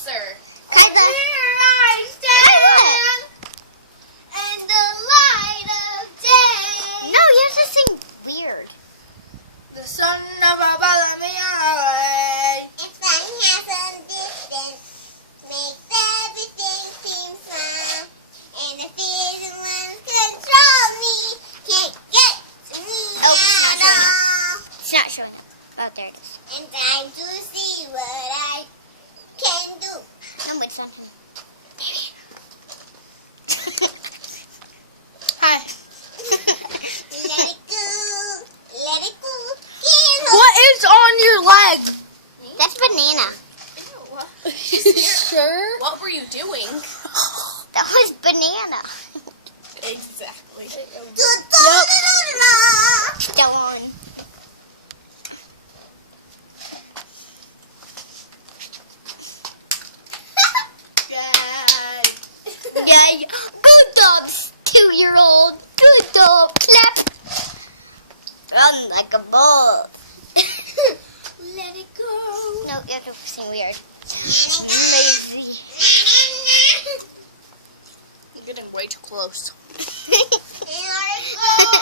closer. Kinda. Here I stand in the light of day. No, you have to sing weird. The sun never bothered me away. If I have some distance, makes everything seem small. And the feeling ones control me, can't get to me Oh, it's at not all. It's not showing up. Oh, there it is. And time to see what I can do. No, it's not. Hi. Let it go, let it go. Can't hold What is on your leg? That's banana. Sure. What were you doing? That was banana. Exactly. Still on. Yay. Good job, 2-year-old. Good job. Clap. Run like a bull. Let it go. No, you have to sing weird. Let Lazy. You're getting way too close. it go.